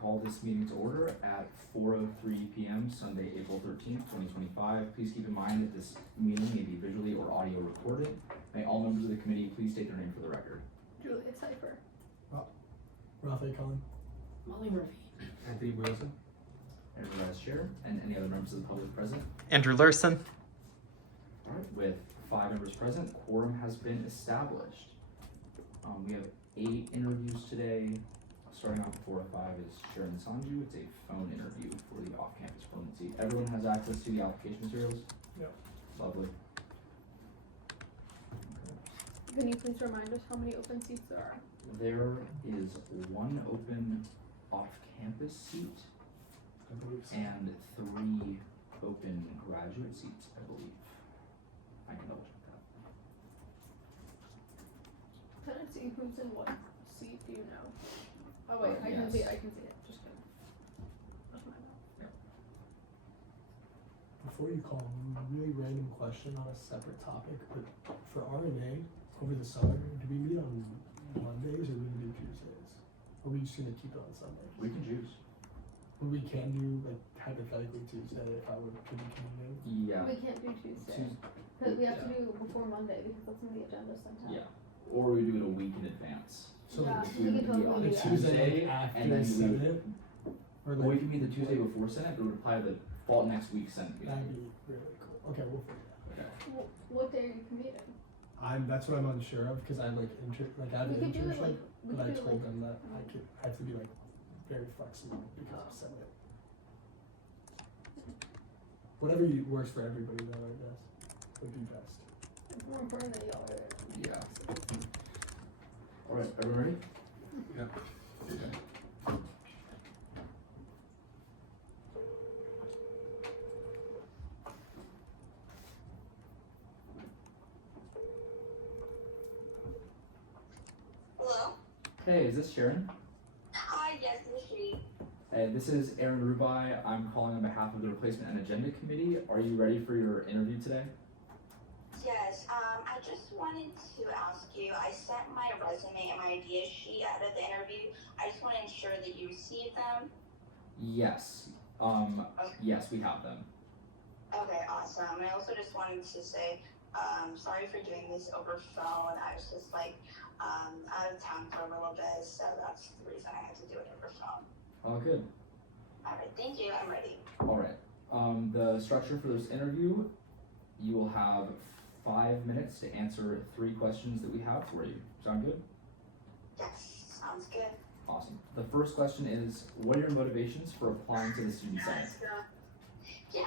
call this meeting to order at 4:03 p.m. Sunday, April 13th, 2025. Please keep in mind that this meeting may be visually or audio recorded. May all members of the committee please state their name for the record. Juliet Cipher. Rafael Cullen. Molly Murphy. Anthony Wilson. Andrew as chair, and any other members of the public present. Andrew Lurson. All right, with 5 members present, quorum has been established. We have 8 interviews today. Starting off at 4 or 5 is Sharon Sanju. It's a phone interview for the off-campus permanency. Everyone has access to the application materials? Yep. Lovely. Can you please remind us how many open seats there are? There is 1 open off-campus seat I believe so. and 3 open graduate seats, I believe. I can double check that. Can I see who's in what seat? Do you know? Oh wait, I can see. Yes. I can see it. Just kidding. That's my bad. Before you call, really random question on a separate topic, but for RNA over the summer, do we meet on Mondays or do we do Tuesdays? Or are we just gonna keep it on Sundays? We can choose. Or we can do like hypothetically Tuesday if I were to be coming in. Yeah. We can't do Tuesday because we have to do before Monday because that's when the agenda sent out. Yeah. Or we do it a week in advance. So Yeah, like, we we would can be totally on do the that. Tuesday and after then we would, Senate? Or well, we like, can meet the Tuesday before Senate, but it would apply to the fall next week's Senate meeting. that'd be really cool. Okay, we'll figure it out. Okay. What day are you commuting? That's what I'm unsure of because I have like I have We an could do it internship, like we but I could do told like them that I have to be like very flexible because of Senate. Whatever works for everybody though, I guess, would be best. it's more important that y'all are there. Yeah. All right, everyone ready? Yeah. Okay. Hello? Hey, is this Sharon? Hi, yes, this is she. Hey, this is Aaron Rubai. I'm calling on behalf of the Replacement and Agenda Committee. Are you ready for your interview today? Yes, I just wanted to ask you, I sent my resume and my idea sheet out of the interview. I just want to ensure that you received them. Yes. Yes, we have them. Okay, awesome. And I also just wanted to say, sorry for doing this over phone. I was just like, out of town for a little bit, so that's the reason I had to do it over phone. All good. Alright, thank you, I'm ready. All right. The structure for this interview, you will have 5 minutes to answer 3 questions that we have for you. Sound good? Yes, sounds good. Awesome. The first question is, what are your motivations for applying to the Student Senate? Yeah,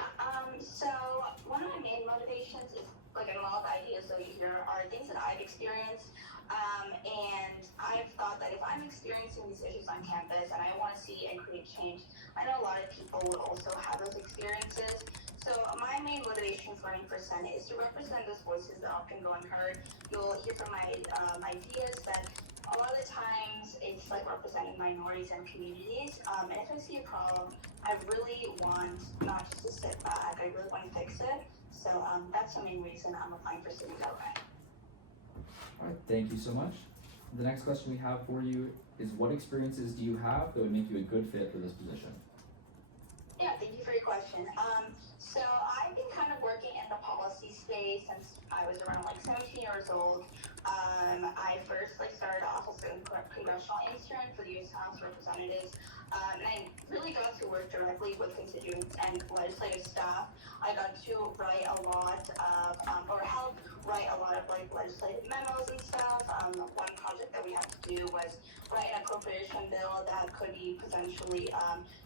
so one of my main motivations is like a lot of ideas over here are things that I've experienced, and I've thought that if I'm experiencing these issues on campus and I want to see and create change, I know a lot of people would also have those experiences. So my main motivation for running for Senate is to represent those voices that often go unheard. You'll hear from my ideas that a lot of the times it's like representing minorities and communities, and if I see a problem, I really want not just to sit back, I really want to fix it. So that's the main reason I'm applying for City Government. All right, thank you so much. The next question we have for you is, what experiences do you have that would make you a good fit for this position? Yeah, thank you for your question. So I've been kind of working in the policy space since I was around like 17 years old. I first started off as a congressional intern for the U.S. House of Representatives, and I really got to work directly with constituents and legislative staff. I got to write a lot of, or help write a lot of legislative memos and stuff. One project that we had to do was write an appropriation bill that could be potentially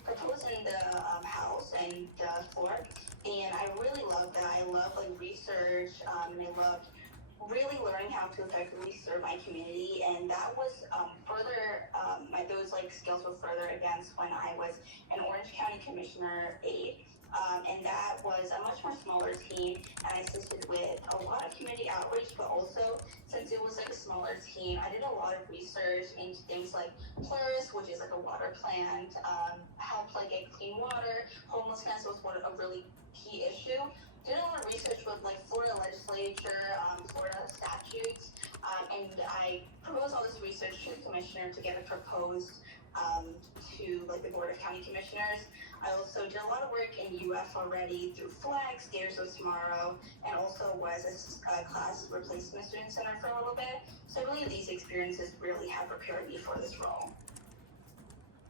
proposed in the House and the floor. And I really loved that. I love research, and I loved really learning how to effectively serve my community, and that was further, those skills were further advanced when I was an Orange County Commissioner 8, and that was a much more smaller team, and I assisted with a lot of community outreach, but also since it was a smaller team, I did a lot of research into things like PLURS, which is a water plant, how to get clean water. Homelessness was a really key issue. Did a lot of research with Florida legislature, Florida statutes, and I proposed all this research to the commissioner to get a proposed to like the Board of County Commissioners. I also did a lot of work in UF already through Flex, Gators of Tomorrow, and also was a class replacement student center for a little bit. So I believe these experiences really have prepared me for this role.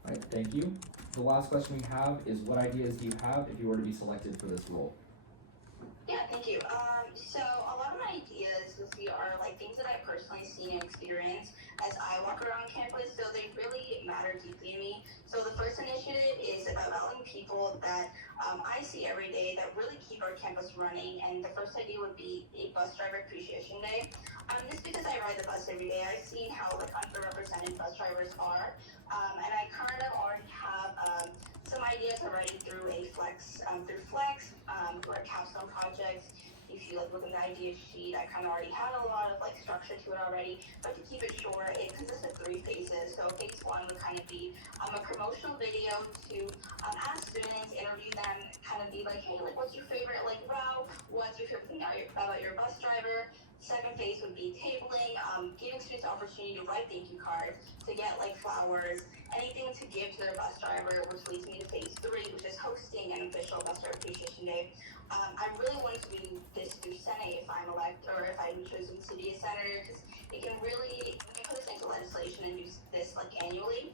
Alright, thank you. The last question we have is, what ideas do you have if you were to be selected for this role? Yeah, thank you. So a lot of my ideas this year are like things that I've personally seen and experienced as I walk around campus, so they really matter deeply to me. So the first initiative is about valuing people that I see every day that really keep our campus running, and the first idea would be a bus driver appreciation day. Just because I ride the bus every day, I've seen how like underrepresented bus drivers are, and I kind of already have some ideas already through Flex, through our capstone projects. If you like look at the idea sheet, I kind of already had a lot of like structure to it already, but to keep it short, it consists of 3 phases. So phase 1 would kind of be a promotional video to ask students, interview them, kind of be like, hey, like what's your favorite like route? What's your favorite thing about your bus driver? Second phase would be tabling, giving students the opportunity to write thank you cards, to get like flowers, anything to give to their bus driver, which leads me to phase 3, which is hosting an official bus driver appreciation day. I really want to do this through Senate if I'm elected, or if I'm chosen to be a senator, because it can really put this into legislation and do this like annually.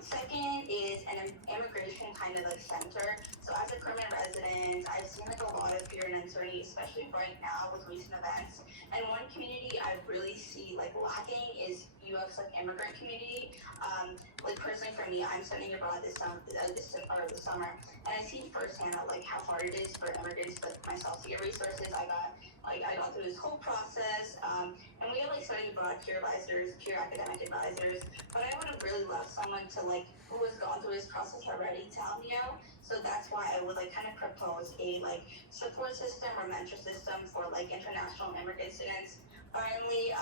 Second is an immigration kind of like center. So as a permanent resident, I've seen like a lot of fear and uncertainty, especially right now with recent events. And one community I really see like lacking is UF's like immigrant community. Like personally for me, I'm studying abroad this summer, and I see firsthand like how hard it is for immigrants like myself to get resources. I got through this whole process, and we have like study abroad peer advisors, peer academic advisors. But I would have really loved someone to like who has gone through this process already to help me out. So that's why I would like kind of propose a like support system or mentor system for like international immigrant students. Finally,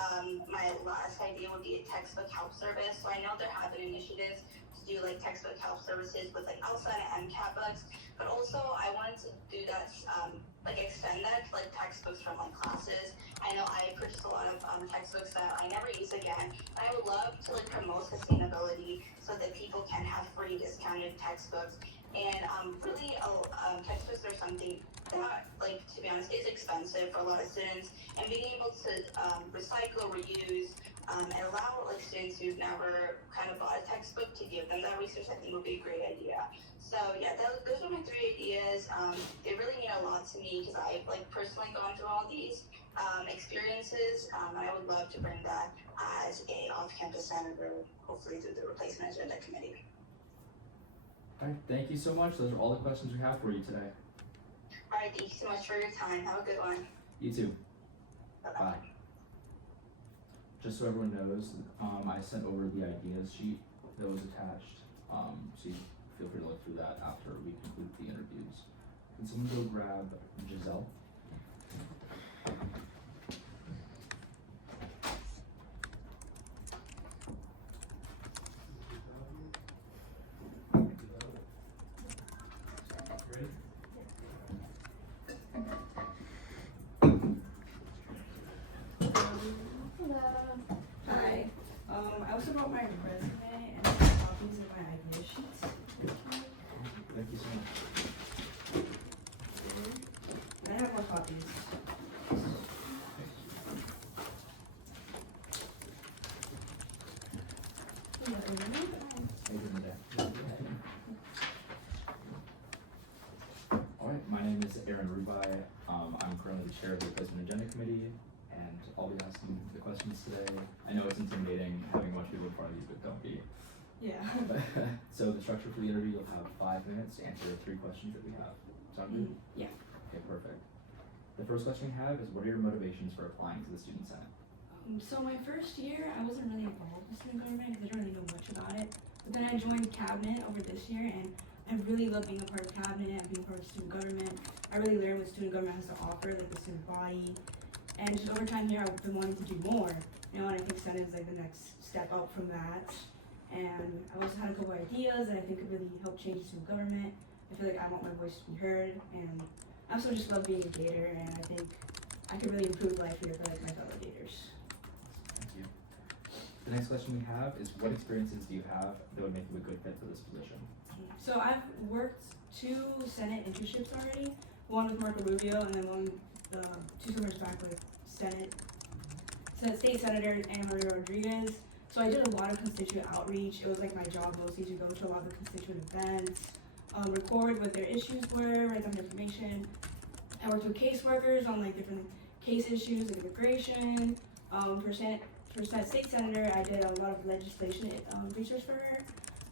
my last idea would be a textbook help service. So I know there have been initiatives to do like textbook help services with like outside of MCAT books, but also I wanted to do that, like extend that to like textbooks from like classes. I know I purchased a lot of textbooks that I never use again. I would love to like promote sustainability so that people can have free discounted textbooks. And really, textbooks are something that, like, to be honest, is expensive for a lot of students. And being able to recycle, reuse, and allow like students who've never kind of bought a textbook to give them that resource, I think would be a great idea. So yeah, those are my 3 ideas. They really mean a lot to me because I've like personally gone through all these experiences, and I would love to bring that as a off-campus senator, hopefully through the replacement agenda committee. Alright, thank you so much. Those are all the questions we have for you today. All right, thank you so much for your time. Have a good one. You too. Bye-bye. Bye. Just so everyone knows, I sent over the ideas sheet that was attached, so you feel free to look through that after we conclude the interviews. Can someone go grab Giselle? Ready? Hello. Hi. I also brought my resume and copies of my idea sheets. Thank you so much. And I have more copies. Alright, my name is Aaron Rubai. I'm currently the chair of the Replacement Agenda Committee, and I'll be asking the questions today. I know it's intimidating having a bunch of people in front of you, but don't be. Yeah. So the structure for the interview, you'll have 5 minutes to answer 3 questions that we have. Sound good? Yeah. Okay, perfect. The first question we have is, what are your motivations for applying to the Student Senate? So my first year, I wasn't really involved with student government because I don't really know much about it. But then I joined cabinet over this year, and I really love being a part of cabinet and being a part of student government. I really learned what student government has to offer, like the student body. And just over time here, I've been wanting to do more. And I think Senate is like the next step up from that. And I also had a couple ideas that I think could really help change student government. I feel like I want my voice to be heard, and I also just love being a Gator, and I think I could really improve life here for like my fellow Gators. Thank you. The next question we have is, what experiences do you have that would make you a good fit for this position? So I've worked 2 Senate internships already, one with Marco Rubio and then one 2 summers back with Senate State Senator Ana Maria Rodriguez. So I did a lot of constituent outreach. It was like my job mostly to go to a lot of the constituent events, record what their issues were, write down information. I worked with caseworkers on like different case issues like immigration. For state senator, I did a lot of legislation research for her.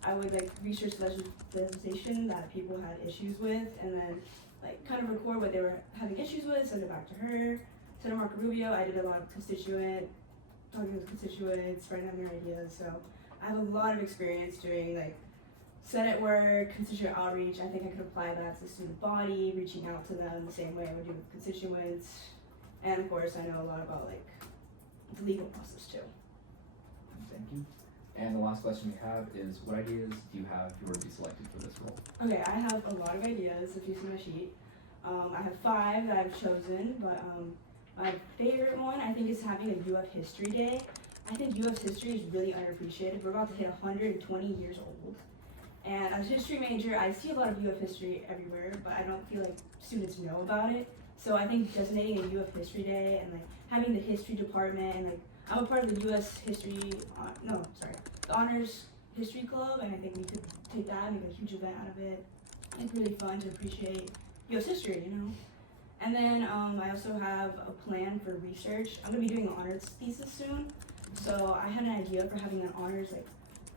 I would like research legislation that people had issues with, and then like kind of record what they were having issues with, send it back to her. Senator Marco Rubio, I did a lot of talking with constituents, writing down their ideas. So I have a lot of experience doing like Senate work, constituent outreach. I think I could apply that to the student body, reaching out to them the same way I would do with constituents. And of course, I know a lot about like the legal process too. Thank you. And the last question we have is, what ideas do you have if you were to be selected for this role? Okay, I have a lot of ideas if you see my sheet. I have 5 that I've chosen, but my favorite one I think is having a UF History Day. I think UF's history is really underappreciated. We're about to hit 120 years old. And as a history major, I see a lot of UF history everywhere, but I don't feel like students know about it. So I think designating a UF History Day and like having the history department, and like I'm a part of the US History, the Honors History Club, and I think we could take that and make a huge event out of it. It's really fun to appreciate US history, you know? And then I also have a plan for research. I'm gonna be doing an honors thesis soon. So I had an idea for having an honors, like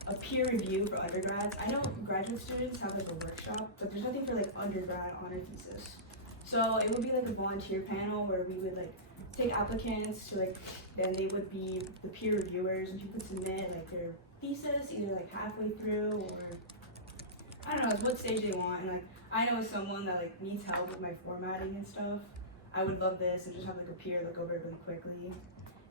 a peer review for undergrads. I know graduate students have like a workshop, but there's nothing for like undergrad honor thesis. So it would be like a volunteer panel where we would like take applicants to like, then they would be the peer reviewers, and you could submit like their thesis either like halfway through or I don't know, it's what stage they want. And like I know as someone that like needs help with my formatting and stuff, I would love this and just have like a peer look over it really quickly.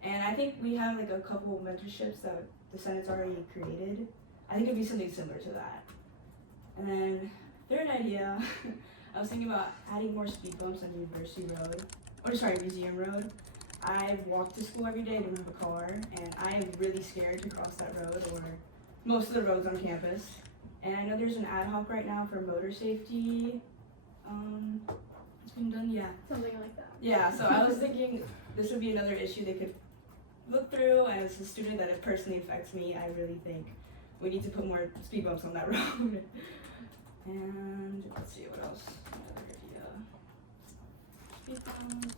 And I think we have like a couple of mentorships that the Senate's already created. I think it'd be something similar to that. And then third idea, I was thinking about adding more speed bumps on Museum Road. I walk to school every day, I don't have a car, and I am really scared to cross that road or most of the roads on campus. And I know there's an ad hoc right now for motor safety. It's been done, yeah. Something like that. Yeah, so I was thinking this would be another issue they could look through, and as a student that it personally affects me, I really think we need to put more speed bumps on that road. And let's see, what else? Another idea. Speed bumps.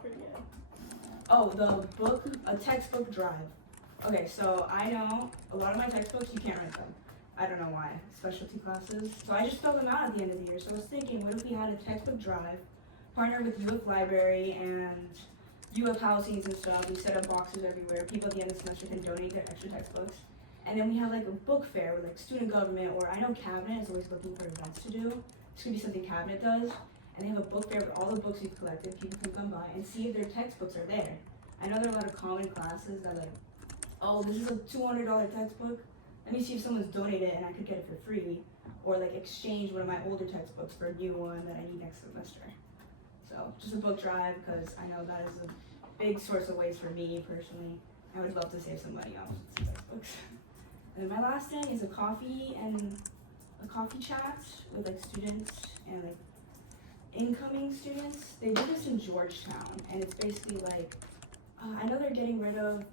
Pretty good. Oh, a textbook drive. Okay, so I know a lot of my textbooks, you can't rent them. I don't know why, specialty classes. So I just fill them out at the end of the year. So I was thinking, what if we had a textbook drive, partner with UF Library and UF Housings and stuff. We set up boxes everywhere. People at the end of the semester can donate their extra textbooks. And then we have like a book fair with like student government, or I know Cabinet is always looking for events to do. This could be something Cabinet does. And they have a book fair with all the books you've collected. People can come by and see if their textbooks are there. I know there are a lot of common classes that like, oh, this is a $200 textbook. Let me see if someone's donated and I could get it for free. Or like exchange one of my older textbooks for a new one that I need next semester. So just a book drive, because I know that is a big source of waste for me personally. I would love to save some money on some textbooks. And then my last thing is a coffee chat with like students and like incoming students. They do this in Georgetown, and it's basically like, I know they're getting rid of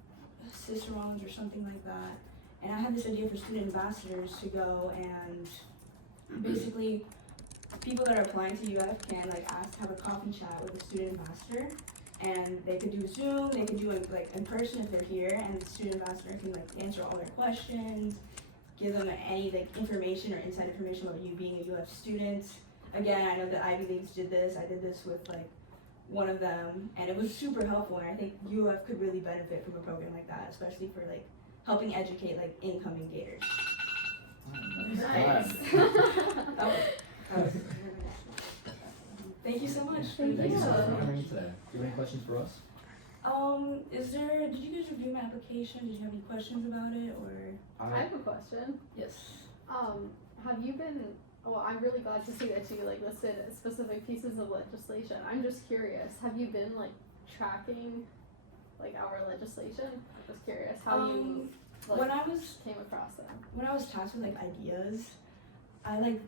cicerones or something like that. And I had this idea for student ambassadors to go and basically people that are applying to UF can like have a coffee chat with a student ambassador, and they could do Zoom, they could do it like in person if they're here, and the student ambassador can like answer all their questions, give them any like information or inside information about you being a UF student. Again, I know that Ivy Leagues did this. I did this with like one of them, and it was super helpful, and I think UF could really benefit from a program like that, especially for like helping educate like incoming Gators. Nice. That was Thank you so much. Thank Thank you so much for you. coming today. Do you have any questions for us? Did you guys review my application? Did you have any questions about it, or? I have a question. Yes. Have you been, well, I'm really glad to see that you like listed specific pieces of legislation. I'm just curious, have you been like tracking like our legislation? I'm just curious how you when I was came across them. when I was tasked with like ideas, I like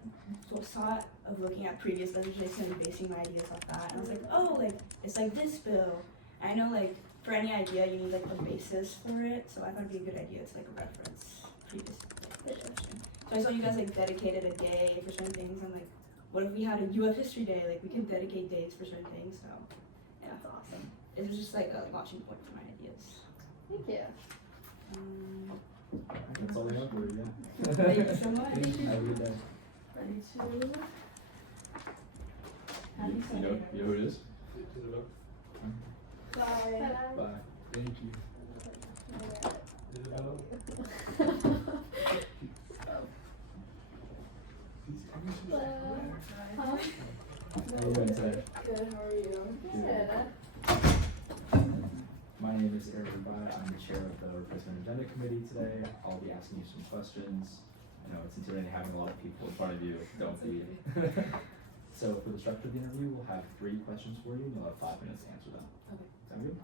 saw it of looking at previous legislation and basing my ideas off that. And I was like, oh, like it's like this bill. I know like for any idea you need like a basis for it, so I thought it'd be a good idea to like reference previous legislation. So I saw you guys like dedicated a day for certain things. I'm like, what if we had a UF History Day? Like we could dedicate days for certain things. So yeah, That's awesome. it was just like a launching point for my ideas. Thank you. That's all we have for you, yeah. Thank you so much. Have a good day. Ready to? You know who it is? Bye. Bye. Thank you. Huh? How are you doing today? Good, how are you? Good. My name is Eric Rubai. I'm the chair of the Replacement Agenda Committee today. I'll be asking you some questions. I know it's intimidating having a lot of people in front of you. Don't be. So for the structure of the interview, we'll have 3 questions for you, and you'll have 5 minutes to answer them. Okay. Sound good?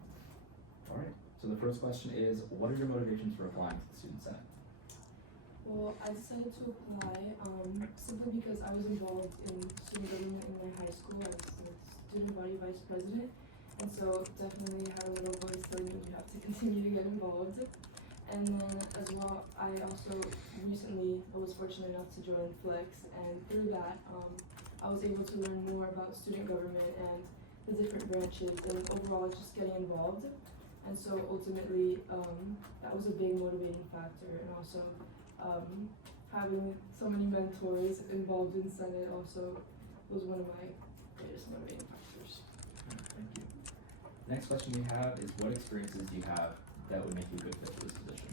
All right. So the first question is, what are your motivations for applying to the Student Senate? Well, I decided to apply simply because I was involved in student government in my high school as the student body vice president, and so definitely had a little voice telling me you have to continue to get involved. And then as well, I also recently was fortunate enough to join Flex, and through that, I was able to learn more about student government and the different branches, and overall just getting involved. And so ultimately, that was a big motivating factor, and also having so many mentors involved in Senate also was one of my greatest motivating factors. Thank you. Next question we have is, what experiences do you have that would make you a good fit for this position?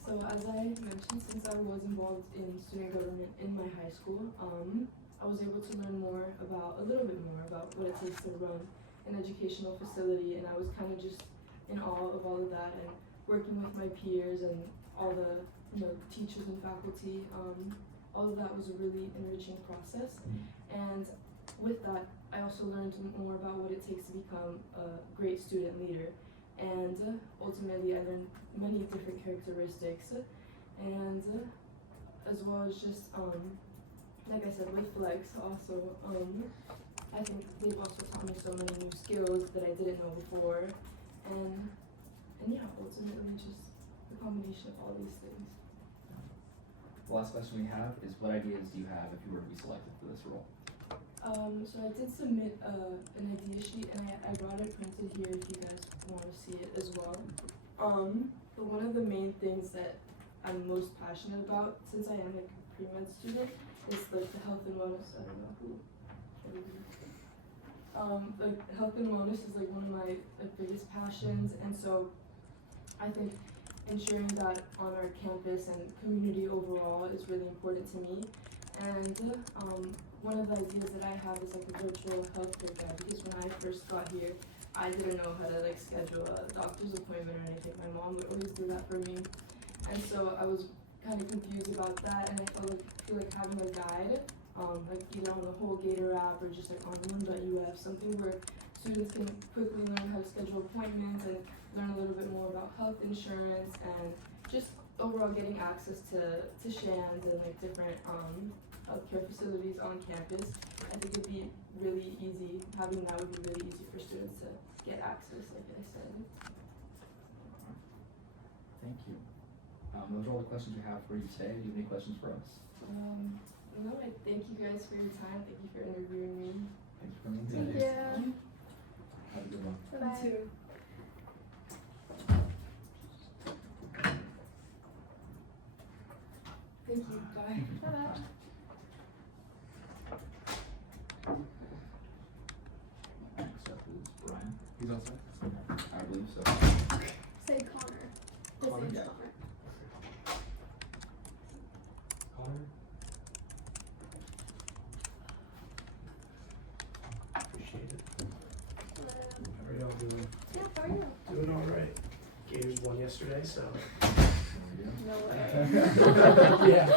So as I mentioned, since I was involved in student government in my high school, I was able to learn a little bit more about what it takes to run an educational facility, and I was kind of just in awe of all of that, and working with my peers and all the teachers and faculty. All of that was a really enriching process, and with that, I also learned more about what it takes to become a great student leader, and ultimately I learned many different characteristics, and as well as just like I said, with Flex also, I think they've also taught me so many new skills that I didn't know before, and yeah, ultimately just the combination of all these things. The last question we have is, what ideas do you have if you were to be selected for this role? So I did submit an idea sheet, and I brought it printed here if you guys want to see it as well. But one of the main things that I'm most passionate about, since I am like a pre-med student, is like the health and wellness. I don't know who. Like health and wellness is like one of my biggest passions, and so I think ensuring that on our campus and community overall is really important to me. And one of the ideas that I have is like a virtual healthcare guide, because when I first got here, I didn't know how to like schedule a doctor's appointment or anything. My mom would always do that for me, and so I was kind of confused about that, and I feel like having a guide, like either on the whole Gator app or just like on one.uf, something where students can quickly learn how to schedule appointments and learn a little bit more about health insurance and just overall getting access to SHANs and like different healthcare facilities on campus. I think it'd be really easy, having that would be really easy for students to get access, like I said. Thank you. Those are all the questions we have for you today. Do you have any questions for us? No, I thank you guys for your time. Thank you for interviewing me. Thanks for coming Thank today. you. Have a good one. Bye-bye. Thank you. Bye. Bye-bye. Next up is Brian. He's all set? I believe so. Say Connor. His Connor? name's Yeah. Connor. Connor? Appreciate it. Hello. How are y'all doing? Yeah, how are you? Doing all right. Gators won yesterday, so. There No we go. way. Yeah.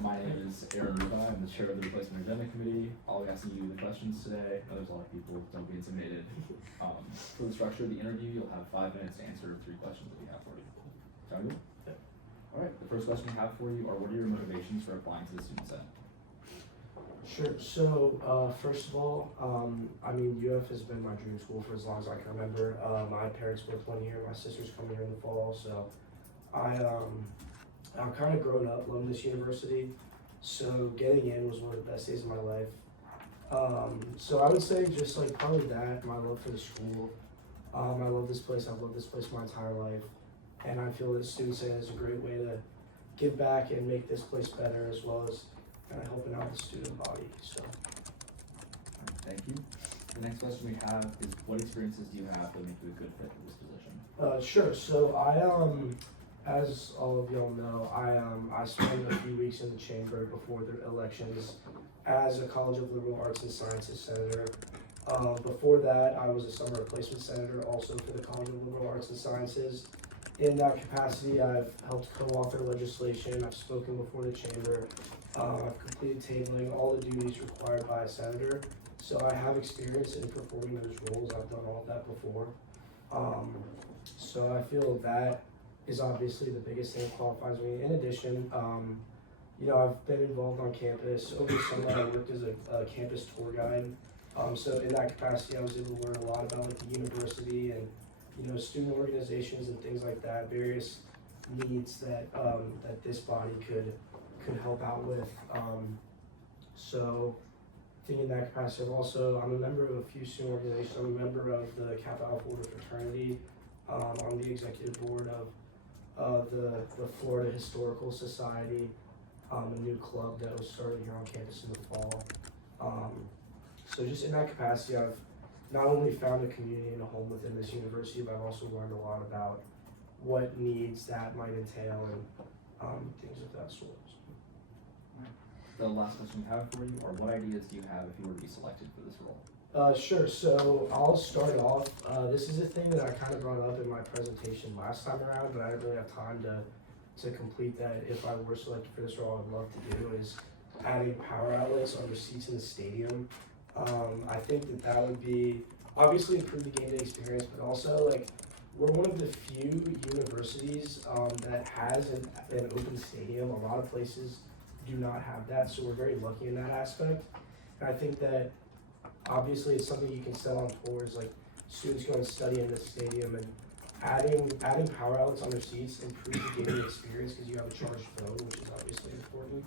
My name is Aaron Rubai. I'm the chair of the Replacement Agenda Committee. I'll be asking you the questions today. I know there's a lot of people, don't be intimidated. For the structure of the interview, you'll have 5 minutes to answer 3 questions that we have for you. Sound good? Alright, the first question we have for you are, what are your motivations for applying to the Student Senate? Sure. So, first of all, I mean, UF has been my dream school for as long as I can remember. My parents both went here. My sister's coming here in the fall, so I've kind of grown up loving this university. So getting in was one of the best days of my life. So I would say just like probably that, my love for the school. I love this place. I've loved this place my entire life, and I feel that Student Senate is a great way to give back and make this place better, as well as kind of helping out the student body. So. Alright, thank you. The next question we have is, what experiences do you have that make you a good fit for this position? Sure. So as all of y'all know, I spent a few weeks in the chamber before the elections as a College of Liberal Arts and Sciences senator. Before that, I was a summer replacement senator also for the College of Liberal Arts and Sciences. In that capacity, I've helped co-author legislation, I've spoken before the chamber, I've completed tabling, all the duties required by a senator. So I have experience in performing those roles. I've done all of that before. So I feel that is obviously the biggest thing that qualifies me. In addition, I've been involved on campus. Over the summer, I worked as a campus tour guide. So in that capacity, I was able to learn a lot about like the university and student organizations and things like that, various needs that that this body could help out with. So I think in that capacity, I'm a member of a few student organizations. I'm a member of the Kappa Alpha Order fraternity. I'm the executive board of the Florida Historical Society, a new club that was started here on campus in the fall. So just in that capacity, I've not only found a community and a home within this university, but I've also learned a lot about what needs that might entail and things of that sort. The last question we have for you are, what ideas do you have if you were to be selected for this role? Sure. So I'll start off. This is a thing that I kind of brought up in my presentation last time around, but I didn't really have time to complete that. If I were selected for this role, I would love to do is adding power outlets on the seats in the stadium. I think that would be obviously improve the game day experience, but also like we're one of the few universities that has an open stadium. A lot of places do not have that, so we're very lucky in that aspect. And I think that obviously it's something you can sell on tours, like students go and study in the stadium, and adding power outlets on their seats improves the gaming experience because you have a charged phone, which is obviously important.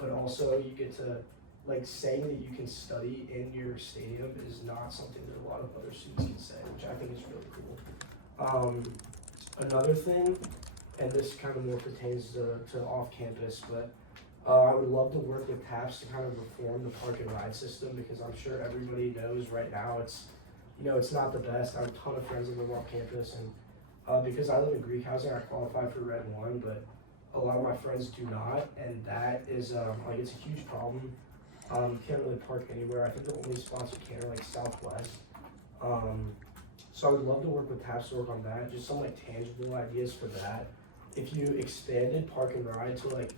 But also you get to, like, saying that you can study in your stadium is not something that a lot of other students can say, which I think is really cool. Another thing, and this kind of more pertains to off campus, but I would love to work with TAPS to kind of reform the park and ride system, because I'm sure everybody knows right now it's not the best. I have a ton of friends that live off campus, and because I live in Greek housing, I qualify for Red 1, but a lot of my friends do not, and that is it's a huge problem. You can't really park anywhere. I think the only spots you can are like Southwest. So I would love to work with TAPS to work on that, just some like tangible ideas for that. If you expanded park and ride to like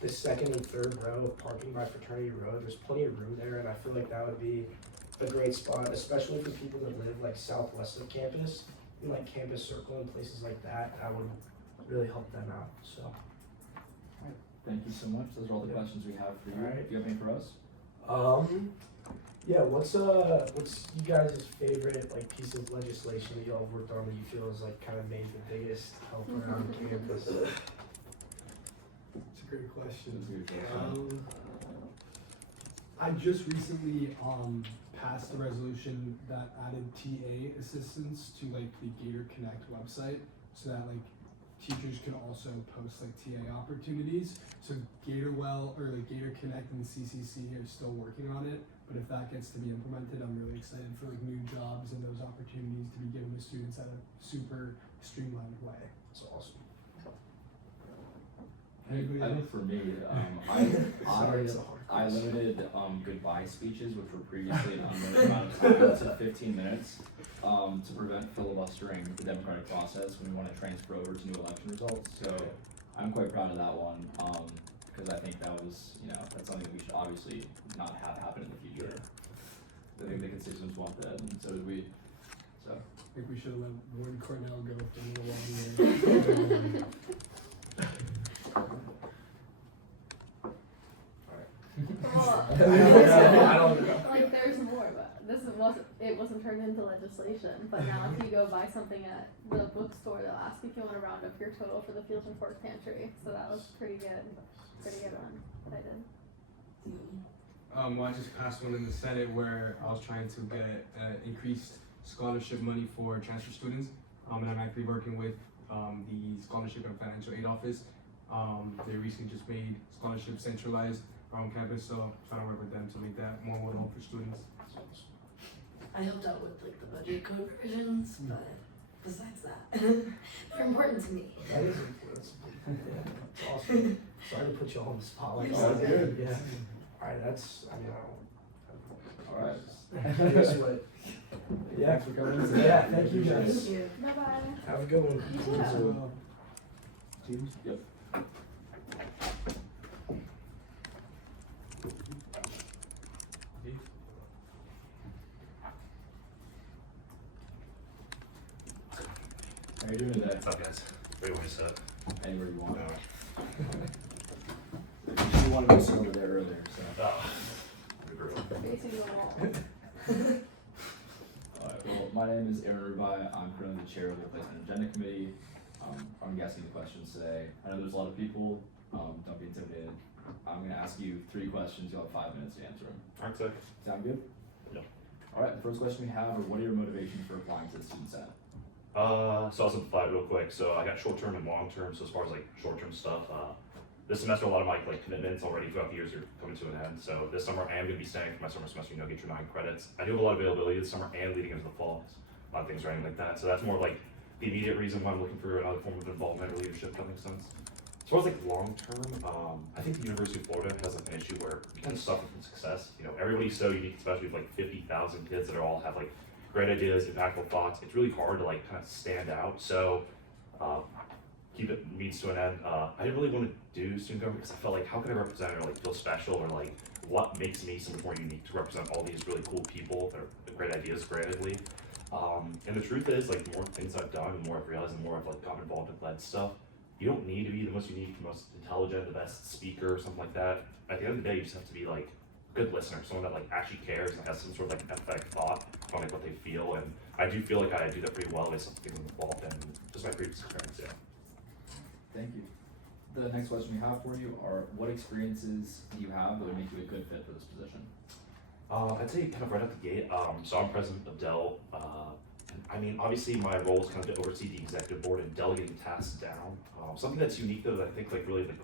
the second and third row of parking by Fraternity Road, there's plenty of room there, and I feel like that would be a great spot, especially for people that live like southwest of campus, in like Campus Circle and places like that. I would really help them out. So. Thank you so much. Those are all the questions we have for you. Alright. Do you have any for us? Yeah. What's you guys' favorite like piece of legislation that y'all worked on that you feel has like kind of made the biggest help around campus? It's a great question. That's a good question. I just recently passed a resolution that added TA assistance to like the Gator Connect website, so that like teachers can also post like TA opportunities. So Gatorwell or like Gator Connect and the CCC are still working on it, but if that gets to be implemented, I'm really excited for like new jobs and those opportunities to be given to students at a super streamlined way. It's awesome. I think for me, Sorry, it's a hard I question. limited goodbye speeches, which were previously an unlimited amount of time, to 15 minutes, to prevent filibustering the democratic process when we want to transfer over to new election results. So I'm quite proud of that one, because because I think that was, that's something that we should obviously not have happen in the future. I think the constituents want that, and so did we, so. I think we should have let Warren Cornell go for a little while here. Well, I don't know. like there's more, but it wasn't turned into legislation. But now if you go buy something at the bookstore, they'll ask if you want to round up your total for the Fields and Fork Pantry. So that was pretty good one that I did. Well, I just passed one in the Senate where I was trying to get increased scholarship money for transfer students. And I'm actually working with the Scholarship and Financial Aid Office. They recently just made scholarships centralized around campus, so I'm trying to work with them to make that more one-on-one for students. I helped out with like the budget code revisions, but besides that, they're important to me. That is important. Yeah, that's awesome. Sorry to put you on the spot like Oh, that. good. Yeah. Alright, I don't. Alright. What? Yeah. Thanks for coming today. Yeah, thank you guys. Thank you. Bye bye. Have a good one. You too. Yep. How are you doing today? What's up, guys? Great way to set. Anywhere you want. No. You wanted to sit over there earlier, so. Oh, we grew up. Facing the wall. Alright, well, my name is Aaron Rubai. I'm currently the chair of the Placement Agenda Committee. I'm asking the questions today. I know there's a lot of people, don't be intimidated. I'm gonna ask you 3 questions, you'll have 5 minutes to answer them. Alright, sick. Sound good? Yep. Alright, the first question we have are what are your motivations for applying to the Student Senate? So I'll simplify it real quick. So I got short-term and long-term. So as far as like short-term stuff, this semester a lot of my like commitments already throughout the years are coming to an end. So this summer I am going to be staying for my summer semester. Get your 9 credits. I do have a lot of availability this summer and leading into the fall. A lot of things running like that. So that's more like the immediate reason why I'm looking for another form of involvement or leadership. If that makes sense. As far as like long-term, I think the University of Florida has like an issue where you kind of suffer from success. Everybody's so unique, especially with like 50,000 kids that all have like great ideas, impactful thoughts. It's really hard to like kind of stand out. So keep it means to an end. I didn't really want to do student government because I felt like how could I represent or like feel special or like what makes me so much more unique to represent all these really cool people that are great ideas, creatively. And the truth is, like, the more things I've done, the more I've realized, the more I've like gotten involved in led stuff. You don't need to be the most unique, the most intelligent, the best speaker or something like that. At the end of the day, you just have to be like a good listener, someone that like actually cares and has some sort of like empathetic thought on like what they feel. And I do feel like I do that pretty well based on things involved and just my previous experience. Yeah. Thank you. The next question we have for you are what experiences do you have that would make you a good fit for this position? I'd say kind of right out the gate. So I'm president of Dell. I mean, obviously my role is kind of to oversee the executive board and delegating tasks down. Something that's unique though that I think like really like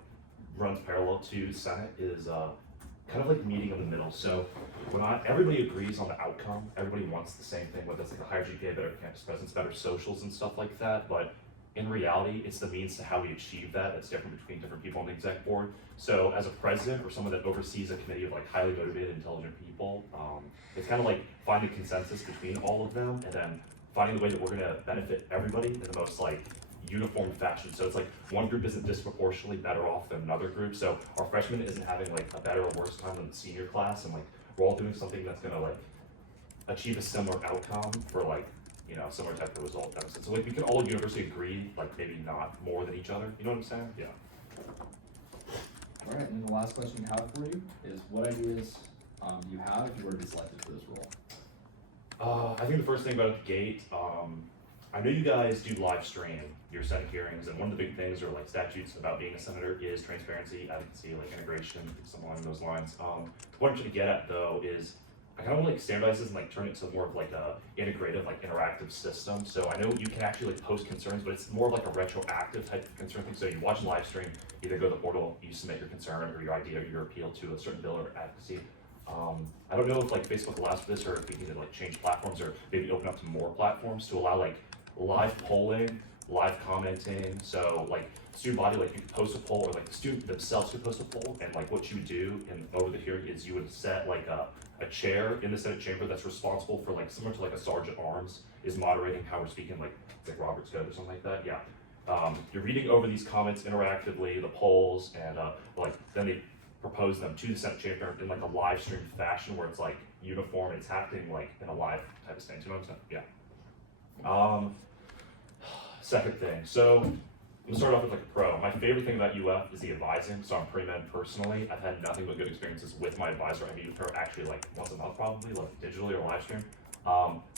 runs parallel to Senate is kind of like meeting in the middle. So when everybody agrees on the outcome, everybody wants the same thing, whether it's like a higher GPA, better campus presence, better socials and stuff like that. But in reality, it's the means to how we achieve that that's different between different people on the exec board. So as a president or someone that oversees a committee of like highly motivated, intelligent people, it's kind of like finding consensus between all of them and then finding the way that we're gonna benefit everybody in the most like uniform fashion. So it's like one group isn't disproportionately better off than another group. So our freshman isn't having like a better or worse time than the senior class, and like we're all doing something that's gonna like achieve a similar outcome for like, you know, similar type of result. So like we can all universally agree, like maybe not more than each other. You know what I'm saying? Yeah. All right, and then the last question we have for you is what ideas do you have if you were to be selected for this role? I think the first thing about the gate, I know you guys do live stream your Senate hearings, and one of the big things or like statutes about being a senator is transparency, advocacy, like integration, something along those lines. What I'm trying to get at though is I kind of want to like standardize this and like turn it to more of like a integrative, like interactive system. So I know you can actually like post concerns, but it's more of like a retroactive type of concern thing. So you watch live stream, either go to the portal, you submit your concern or your idea or your appeal to a certain bill or advocacy. I don't know if like Facebook allows for this or if we need to like change platforms or maybe open up to more platforms to allow like live polling, live commenting. So like student body, like you could post a poll or like the student themselves could post a poll, and like what you would do and over the hearing is you would set like a chair in the Senate chamber that's responsible for like similar to like a sergeant at arms is moderating how we're speaking, like it's like Robert's code or something like that. Yeah. You're reading over these comments interactively, the polls, and like then they propose them to the Senate chamber in like a live stream fashion where it's like uniform and it's happening like in a live type of thing. You know what I'm saying? Yeah. Second thing. So I'm gonna start off with like a pro. My favorite thing about UF is the advising. So I'm pre-med personally. I've had nothing but good experiences with my advisor. I meet with her actually like once a month probably, like digitally or live stream.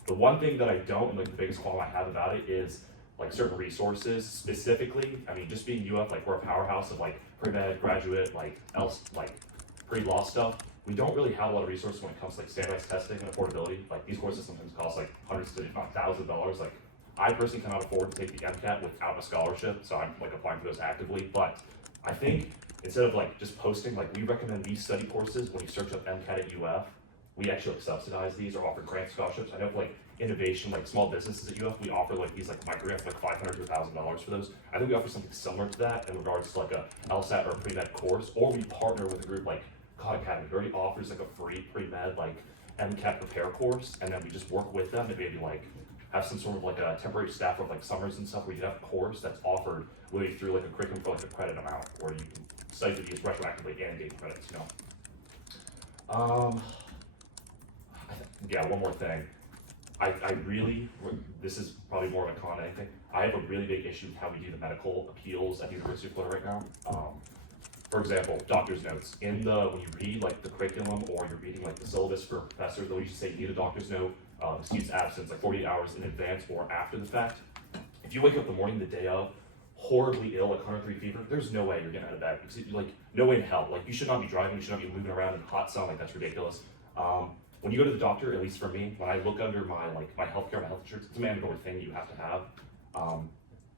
The one thing that I don't, and like the biggest qualm I have about it is like certain resources specifically. I mean, just being UF, like we're a powerhouse of like pre-med, graduate, like else, like pre-law stuff. We don't really have a lot of resources when it comes to like standardized testing and affordability. Like these courses sometimes cost like hundreds to if not thousands of dollars. Like I personally cannot afford to take the MCAT without a scholarship, so I'm like applying for those actively. But I think instead of like just posting, like we recommend these study courses when you search up MCAT at UF. We actually like subsidize these or offer grant scholarships. I know for like innovation, like small businesses at UF, we offer like these like micro grants, like $500 to $1,000 for those. I think we offer something similar to that in regards to like a LSAT or a pre-med course, or we partner with a group like Khan Academy. It already offers like a free pre-med like MCAT prepare course, and then we just work with them to maybe like have some sort of like a temporary staff of like summers and stuff where you have a course that's offered really through like a curriculum for like a credit amount, where you can study for these retroactively and gain credits, you know. Yeah, one more thing. I really, this is probably more of a con than anything. I have a really big issue with how we do the medical appeals at the University of Florida right now. For example, doctor's notes. When you read like the curriculum or you're reading like the syllabus for professors, they'll usually say you need a doctor's note, excuse absence, like 48 hours in advance or after the fact. If you wake up the morning the day of, horribly ill, like 103 fever, there's no way you're getting out of bed. Because like, no way in hell. Like you should not be driving, you should not be moving around in the hot sun, like that's ridiculous. When you go to the doctor, at least for me, when I look under my healthcare, my health insurance, it's a mandatory thing you have to have.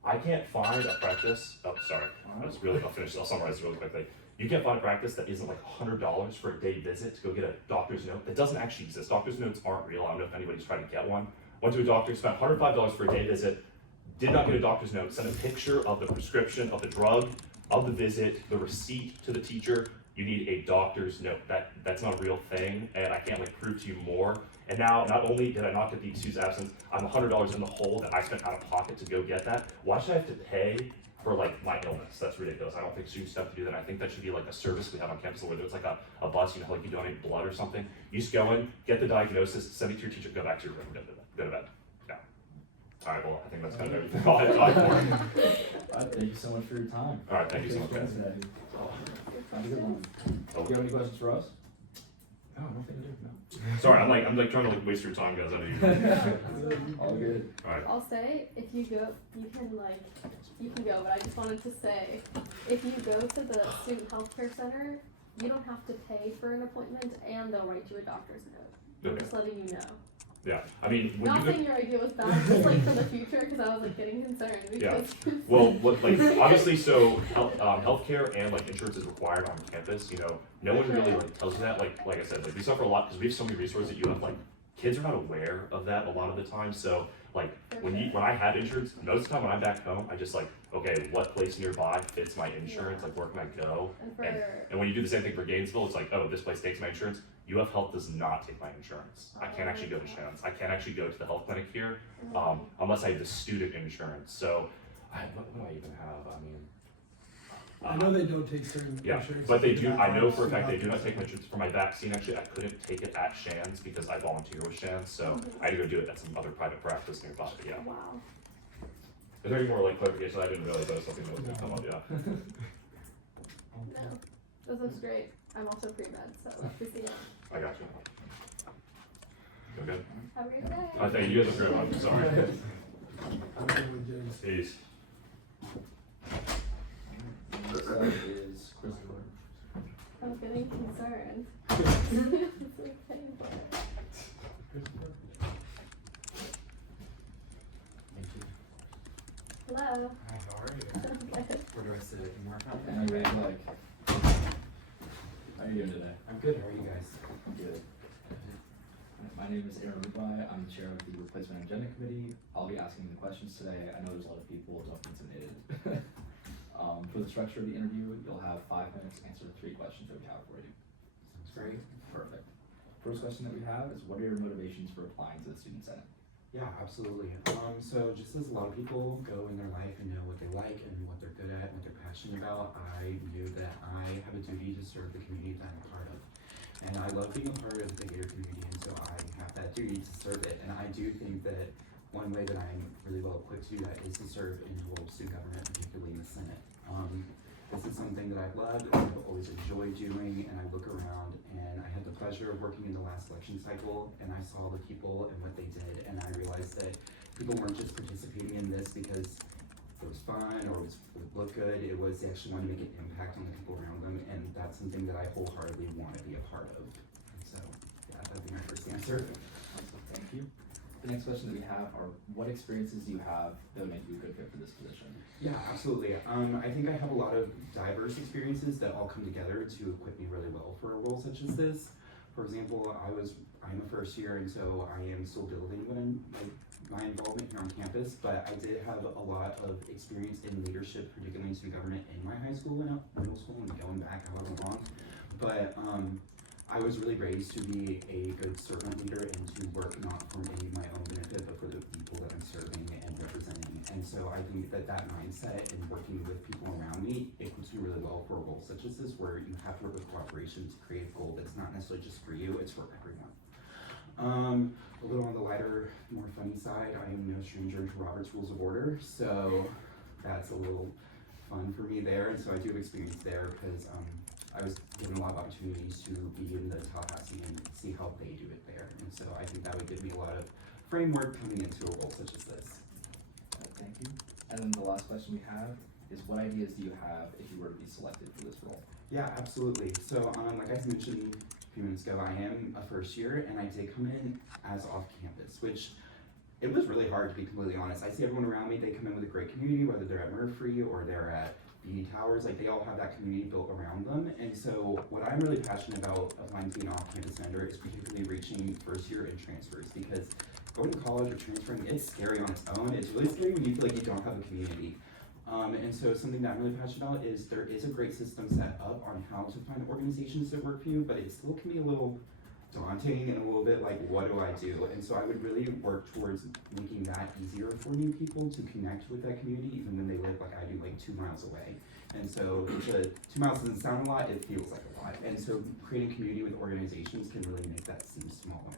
I can't find a practice. Oh, sorry. I'll summarize really quickly. You can't find a practice that isn't like $100 for a day visit to go get a doctor's note. That doesn't actually exist. Doctor's notes aren't real. I don't know if anybody's tried to get one. Went to a doctor, spent $105 for a day visit, did not get a doctor's note, sent a picture of the prescription of the drug, of the visit, the receipt to the teacher. You need a doctor's note. That's not a real thing, and I can't like prove to you more. And now, not only did I not get the excused absence, I'm $100 in the hole that I spent out of pocket to go get that. Why should I have to pay for like my illness? That's ridiculous. I don't think students have to do that. I think that should be like a service we have on campus, whether it's like a bus, you know, like you donate blood or something. You just go in, get the diagnosis, send it to your teacher, go back to your room, go to bed. Yeah. All right. Well, I think that's kind of everything I'll have time for. Thank you so much for your time. All right. Thank you so much, guys. Have a good one. Do you have any questions for us? No, I don't think I do. No. Sorry, I'm like trying to like waste your time, guys. I know you. All good. All right. I'll say, if you go, you can go, but I just wanted to say, if you go to the student healthcare center, you don't have to pay for an appointment, and they'll write you a doctor's note. I'm just letting you know. Yeah, I mean, when Not you go, saying your idea was bad, just like for the future, because I was like getting concerned. Because well, like obviously, so healthcare and like insurance is required on campus. You know, no one really like tells you that. Like I said, like we suffer a lot because we have so many resources that you have. Like kids are not aware of that a lot of the time. So like when I have insurance, most of the time when I'm back home, I just like, okay, what place nearby fits my insurance? Like where can I go? And when you do the same thing for Gainesville, it's like, oh, this place takes my insurance. UF Health does not take my insurance. I can't actually go to Shands. I can't actually go to the health clinic here unless I have the student insurance. So what do I even have? I mean, I know they don't take certain insurance. But they do. I know for a fact they do not take my insurance for my vaccine. Actually, I couldn't take it at Shands because I volunteer with Shands, so I had to go do it at some other private practice nearby. But yeah. Wow. Is there any more like clarification? I didn't realize that was something that was gonna come up. Yeah. No, this looks great. I'm also pre-med, so love to see it. I got you. You good? Have a great day. Thank you. You guys are great. I'm sorry. I'm going with James. Peace. Next up is Christopher. I'm getting concerned. It's like painful. Thank you. Hello. Hi, how are you? I'm good. Where do I sit? In your house? And you're like, how are you doing today? I'm good. How are you guys? Good. My name is Aaron Rubai. I'm the chair of the Replacement Agenda Committee. I'll be asking the questions today. I know there's a lot of people who have been submitted. For the structure of the interview, you'll have 5 minutes to answer the 3 questions that we have for you. Sounds great. Perfect. First question that we have is, what are your motivations for applying to the Student Senate? Yeah, absolutely. So just as a lot of people go in their life and know what they like and what they're good at, what they're passionate about, I knew that I have a duty to serve the community that I'm a part of. And I love being a part of the Gator community, and so I have that duty to serve it. And I do think that one way that I'm really well equipped to do that is to serve in the role of student government, particularly in the Senate. This is something that I've loved and I've always enjoyed doing, and I look around and I had the pleasure of working in the last election cycle, and I saw the people and what they did, and I realized that people weren't just participating in this because it was fun or it would look good. It was they actually wanted to make an impact on the people around them, and that's something that I wholeheartedly want to be a part of. And so, yeah, that'd be my first answer. Awesome, thank you. The next question that we have are, what experiences do you have that would make you a good fit for this position? Yeah, absolutely. I think I have a lot of diverse experiences that all come together to equip me really well for a role such as this. For example, I'm a first year, and so I am still building my involvement here on campus, but I did have a lot of experience in leadership, particularly in student government in my high school and middle school and going back however long. But I was really raised to be a good servant leader and to work not for any of my own benefit, but for the people that I'm serving and representing. And so I think that mindset and working with people around me equips me really well for a role such as this, where you have to work with cooperation to create a goal that's not necessarily just for you, it's for everyone. A little on the lighter, more funny side, I am no stranger to Robert's Rules of Order, so that's a little fun for me there. And so I do have experience there because I was given a lot of opportunities to be in the Tallahassee and see how they do it there. And so I think that would give me a lot of framework coming into a role such as this. Thank you. And then the last question we have is, what ideas do you have if you were to be selected for this role? Yeah, absolutely. So like I mentioned a few minutes ago, I am a first year and I did come in as off campus, which it was really hard, to be completely honest. I see everyone around me, they come in with a great community, whether they're at Murphy or they're at BD Towers, like they all have that community built around them. And so what I'm really passionate about applying to be an off-campus vendor is particularly reaching first year and transfers, because going to college or transferring, it's scary on its own. It's really scary when you feel like you don't have a community. And so something that I'm really passionate about is there is a great system set up on how to find organizations that work for you, but it still can be a little daunting and a little bit like, what do I do? And so I would really work towards making that easier for new people to connect with that community, even when they live like I do, like 2 miles away. And so 2 miles doesn't sound a lot, it feels like a lot. And so creating community with organizations can really make that seem smaller.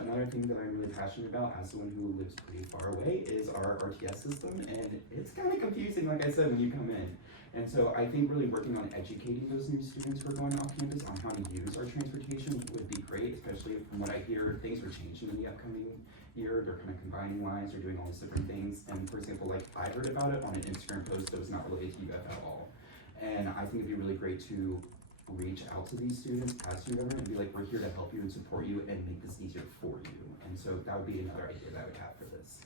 Another thing that I'm really passionate about as someone who lives pretty far away is our RTS system, and it's kind of confusing, like I said, when you come in. And so I think really working on educating those new students who are going off campus on how to use our transportation would be great, especially from what I hear, things are changing in the upcoming year. They're kind of combining lines, they're doing all these different things. And for example, like I heard about it on an Instagram post that was not related to UF at all. And I think it'd be really great to reach out to these students as student government and be like, we're here to help you and support you and make this easier for you. And so that would be another idea that I would have for this.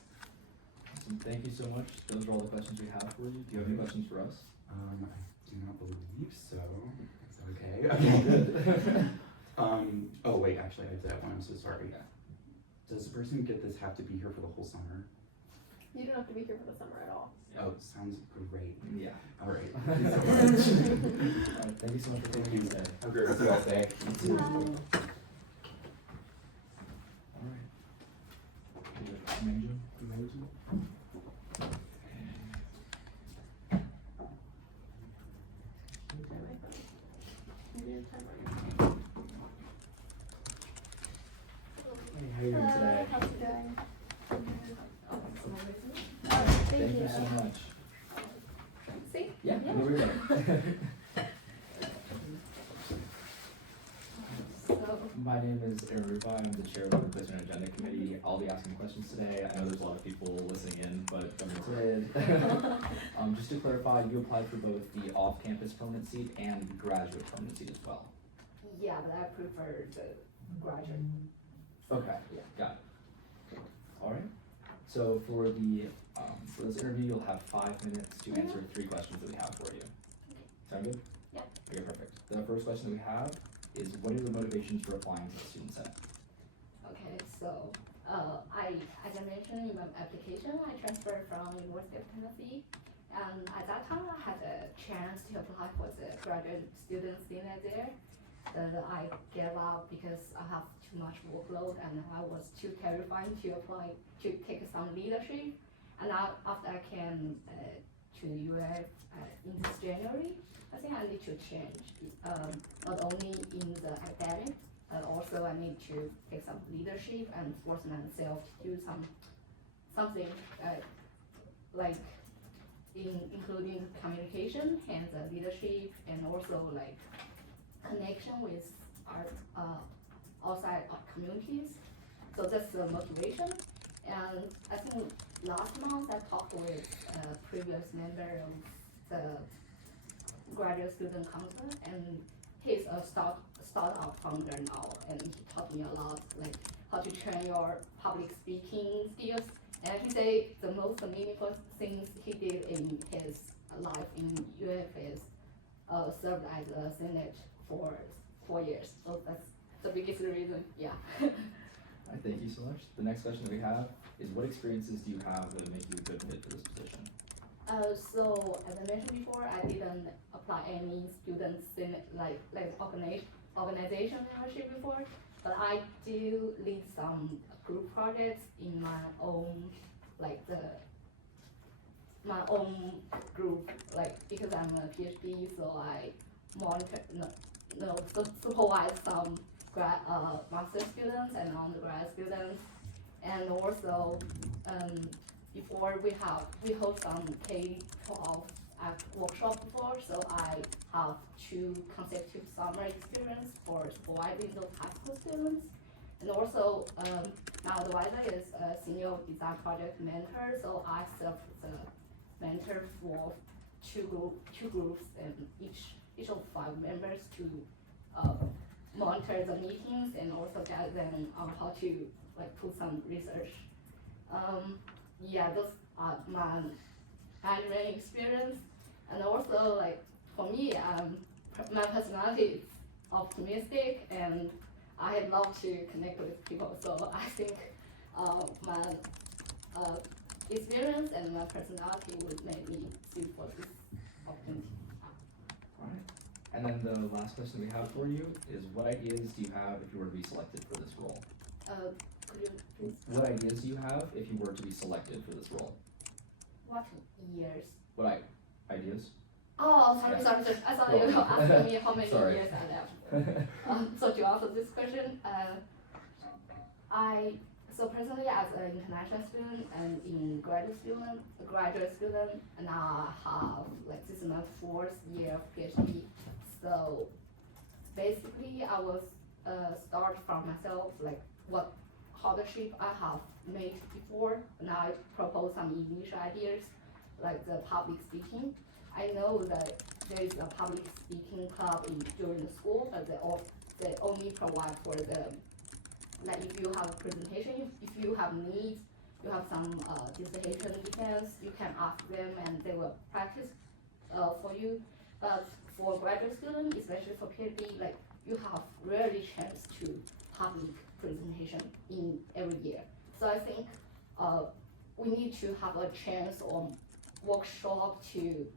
Awesome, thank you so much. Those are all the questions we have for you. Do you have any questions for us? I do not believe so. Is that okay? Okay, good. Oh wait, actually I did have one, I'm so sorry. Does the person who get this have to be here for the whole summer? You don't have to be here for the summer at all. Oh, sounds great. Yeah. All right, thank you so much. All right, thank you so much for taking me today. Have a great rest of your day. All right. Hey, how are you doing today? How's it going? Thank you so much. See? Yeah, no worries. So, My name is Aaron Rupa. I'm the chair of the Replacement Agenda Committee. I'll be asking questions today. I know there's a lot of people listening in, but Governor did. Just to clarify, you applied for both the off-campus permanent seat and the graduate permanent seat as well. Yeah, but I prefer the graduate. Okay, yeah, got it. All right. So for the for this interview, you'll have 5 minutes to answer 3 questions that we have for you. Sound good? Yeah. Okay, perfect. The first question that we have is, what are your motivations for applying to the Student Senate? Okay, so as I mentioned in my application, I transferred from University of Tennessee, and at that time I had a chance to apply for the graduate student senate there. But I gave up because I have too much workload and I was too terrified to apply to take some leadership. And now after I can to UF in this January, I think I need to change, not only in the academic, but also I need to take some leadership and force myself to do something like including communication and the leadership, and also like connection with our outside communities. So that's the motivation. And I think last month I talked with a previous member of the graduate student council, and he's a startup founder now, and he taught me a lot, like how to train your public speaking skills. And he say the most meaningful things he did in his life in UF is served as a senate for 4 years. So that's the biggest reason, yeah. Alright, thank you so much. The next question that we have is, what experiences do you have that make you a good fit for this position? So as I mentioned before, I didn't apply any student organization membership before, but I do lead some group projects in my own my own group, like because I'm a PhD, so I monitor supervise some master students and undergrad students, and also before we hold some K-12 workshop before, so I have 2 consecutive summer experience for supervising those high school students. And also, my advisor is a senior design project mentor, so I serve the mentor for two groups, and each of 5 members to monitor the meetings and also guide them on how to like put some research. Yeah, those are my management experience. And also, like for me, my personality is optimistic, and I love to connect with people. So I think my experience and my personality would make me suit for this opportunity. Alright. And then the last question we have for you is, what ideas do you have if you were to be selected for this role? Could you please? What ideas do you have if you were to be selected for this role? What years? What ideas? Oh, sorry. I thought you were asking me how many Sorry. years I left. So to answer this question, so personally as an international student and in graduate student, now I have like this is my 4th year of PhD. So basically, I was start from myself, like what hardship I have made before. Now I propose some initial ideas, like the public speaking. I know that there is a public speaking club during the school, but they only provide for the, like if you have a presentation, if you have needs, you have some dissertation defense, you can ask them and they will practice for you. But for graduate students, especially for PhD, like you have rarely chance to public presentation in every year. So I think we need to have a chance or workshop to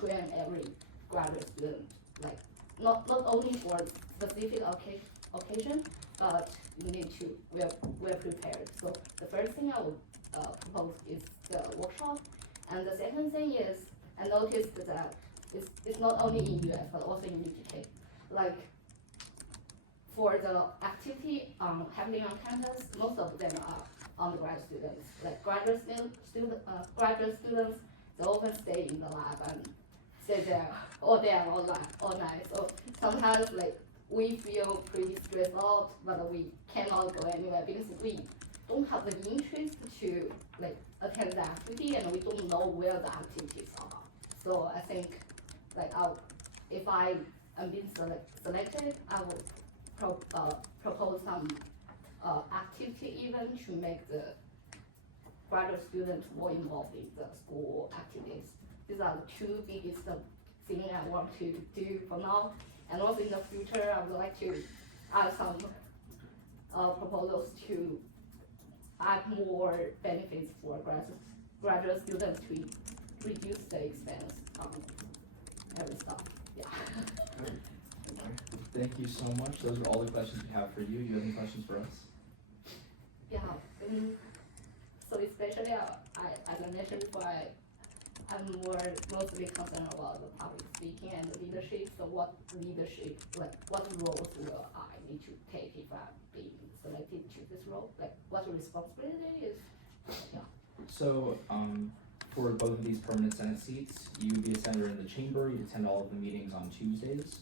train every graduate student, like not only for specific occasion, but you need to well prepared. So the first thing I would propose is the workshop, and the second thing is I noticed that it's not only in US but also in UK. Like for the activity happening on campus, most of them are undergrad students. Like graduate students, they often stay in the lab and stay there all day and all night. So sometimes like we feel pretty stressed out, but we cannot go anywhere because we don't have the interest to like attend the activity, and we don't know where the activities are. So I think like if I am being selected, I would propose some activity event to make the graduate students more involved in the school activities. These are the 2 biggest things I want to do for now. And also in the future, I would like to add some proposals to add more benefits for graduate students to reduce the expense on every stuff. Yeah. Thank you so much. Those are all the questions we have for you. Do you have any questions for us? Yeah. So especially, as I mentioned before, I'm mostly concerned about the public speaking and the leadership. So what leadership, like what roles will I need to take if I'm being selected to this role? Like what responsibility is, yeah. So, for both of these permanent Senate seats, you'd be a senator in the chamber, you'd attend all of the meetings on Tuesdays.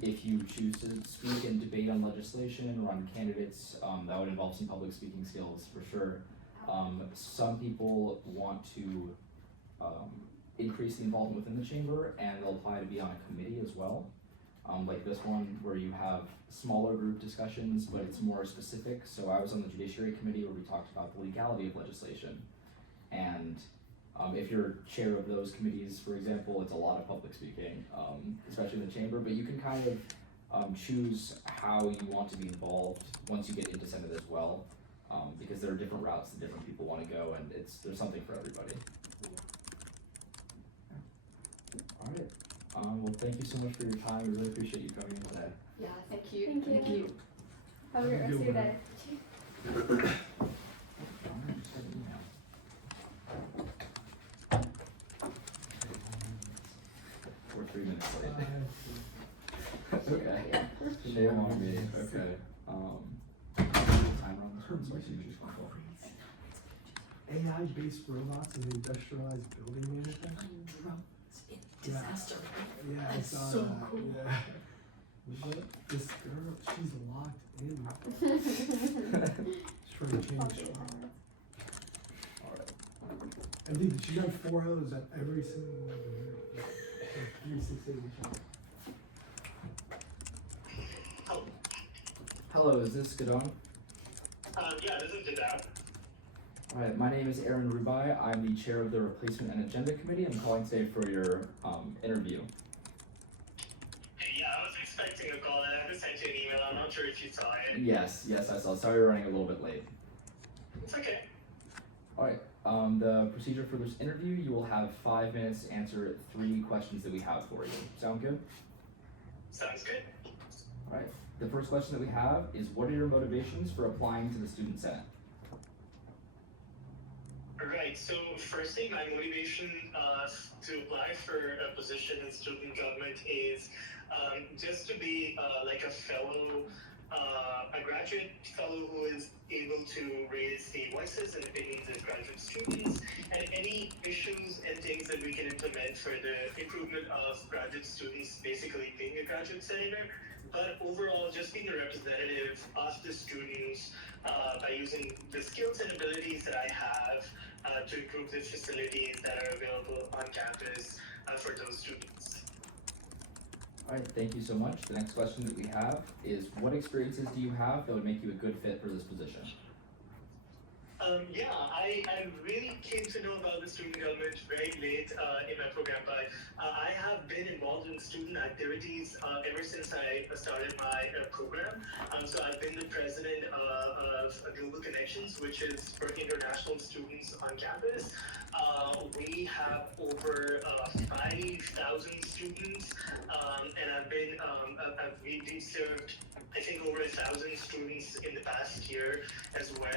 If you choose to speak and debate on legislation or on candidates, that would involve some public speaking skills for sure. Some people want to increase the involvement within the chamber and they'll apply to be on a committee as well. Like this one where you have smaller group discussions, but it's more specific. So I was on the Judiciary Committee where we talked about the legality of legislation. And if you're chair of those committees, for example, it's a lot of public speaking, especially in the chamber, but you can kind of choose how you want to be involved once you get into Senate as well, because there are different routes that different people want to go, and there's something for everybody. All right. Well, thank you so much for your time. We really appreciate you coming in today. Yeah, thank you. Thank you. Thank you. Have a great rest of your day. All right, just got an email. We're 3 minutes late. Okay. Shame on me. Okay. Timer on this one, so I can just control. AI-based robots and industrialized building management. Disaster. Yeah, I saw so that. cool. Yeah. This girl, she's locked in. She's trying to change. Alright. I think she got 4 O's at every single one. Like 368. Hello, is this Gadon? Yeah, this is Jadab. Alright, my name is Aaron Rubai. I'm the chair of the Replacement and Agenda Committee. I'm calling today for your interview. Hey, yeah, I was expecting a call and I just sent you an email. I'm not sure if you saw it. Yes, I saw. Sorry we're running a little bit late. It's okay. Alright, the procedure for this interview, you will have 5 minutes to answer 3 questions that we have for you. Sound good? Sounds good. Alright, the first question that we have is, what are your motivations for applying to the Student Senate? Right, so firstly, my motivation to apply for a position in student government is just to be like a fellow, a graduate fellow who is able to raise the voices and opinions of graduate students and any issues and things that we can implement for the improvement of graduate students basically being a graduate senator. But overall, just being a representative of the students by using the skills and abilities that I have to improve the facilities that are available on campus for those students. Alright, thank you so much. The next question that we have is, what experiences do you have that would make you a good fit for this position? Yeah, I really came to know about the student government very late in my program, but I have been involved in student activities ever since I started my program. So I've been the president of Global Connections, which is for international students on campus. We have over 5,000 students, and we've served, I think, over 1,000 students in the past year as well.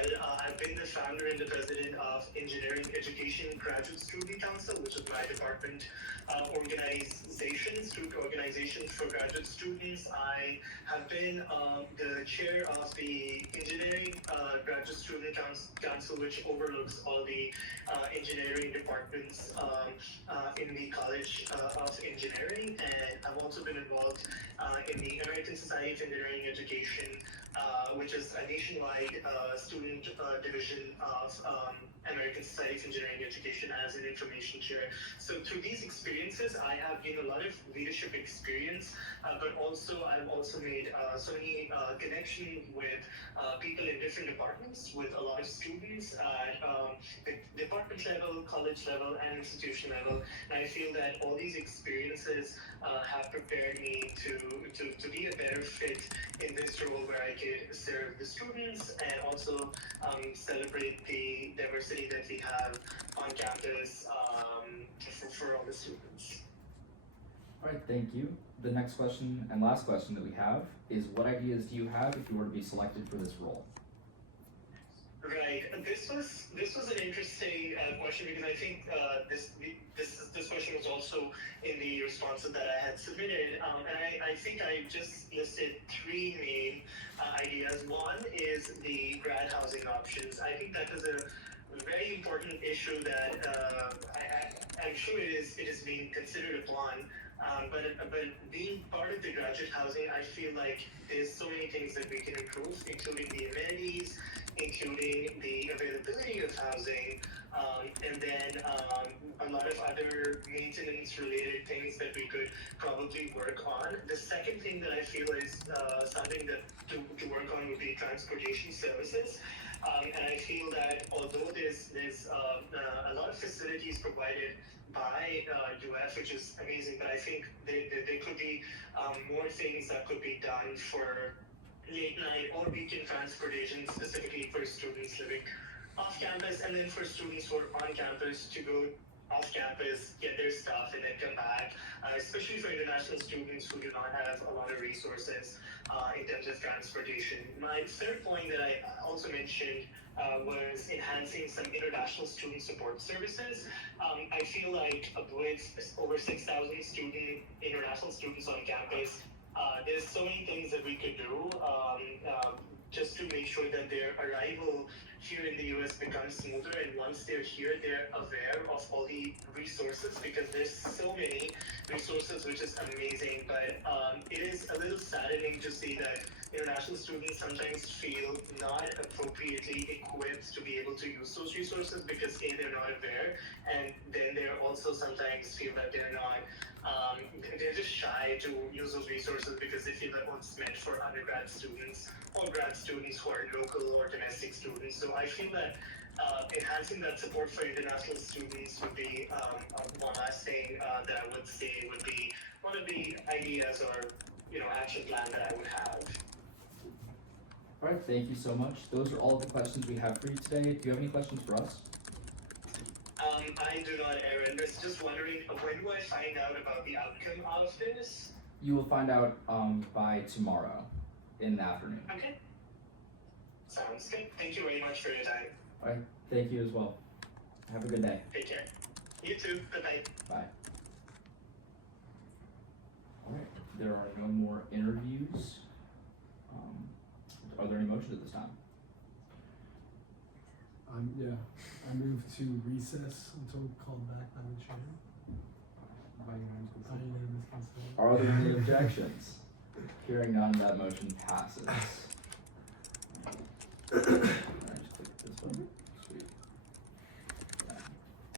I've been the founder and the president of Engineering Education Graduate Student Council, which is my department student organization for graduate students. I have been the chair of the Engineering Graduate Student Council, which overlooks all the engineering departments in the College of Engineering, and I've also been involved in the American Society of Engineering Education, which is a nationwide student division of American Society of Engineering Education as an information chair. So through these experiences, I have gained a lot of leadership experience, but also I've also made so many connections with people in different departments, with a lot of students at the department level, college level, and institution level. And I feel that all these experiences have prepared me to be a better fit in this role where I could serve the students and also celebrate the diversity that we have on campus for all the students. Alright, thank you. The next question and last question that we have is, what ideas do you have if you were to be selected for this role? Right. This was an interesting question because I think this question was also in the responses that I had submitted, and I think I just listed three main ideas. One is the grad housing options. I think that is a very important issue that I'm sure it is being considered upon. But being part of the graduate housing, I feel like there's so many things that we can improve, including the amenities, including the availability of housing, and then a lot of other maintenance-related things that we could probably work on. The second thing that I feel is something that to work on would be transportation services. And I feel that although there's a lot of facilities provided by UF, which is amazing, but I think there could be more things that could be done for late night or weekend transportation, specifically for students living off campus, and then for students who are on campus to go off campus, get their stuff, and then come back, especially for international students who do not have a lot of resources in terms of transportation. My third point that I also mentioned was enhancing some international student support services. I feel like with over 6,000 international students on campus, there's so many things that we could do just to make sure that their arrival here in the US becomes smoother, and once they're here, they're aware of all the resources, because there's so many resources, which is amazing. But it is a little saddening to see that international students sometimes feel not appropriately equipped to be able to use those resources because A, they're not aware, and then they're also sometimes feel that they're not they're just shy to use those resources because they feel that it's meant for undergrad students or grad students who are local or domestic students. So I feel that enhancing that support for international students would be one last thing that I would say would be one of the ideas or action plan that I would have. All right, thank you so much. Those are all the questions we have for you today. Do you have any questions for us? I do not, Aaron. I was just wondering, when do I find out about the outcome of this? You will find out by tomorrow in the afternoon. Okay. Sounds good. Thank you very much for your time. All right, thank you as well. Have a good day. Take care. You too. Bye-bye. Bye. All right, there are no more interviews. Are there any motions at this time? I move to recess until called back by the chair. By unanimous consent. Are there any objections? Hearing none, that motion passes. All right, just click this one.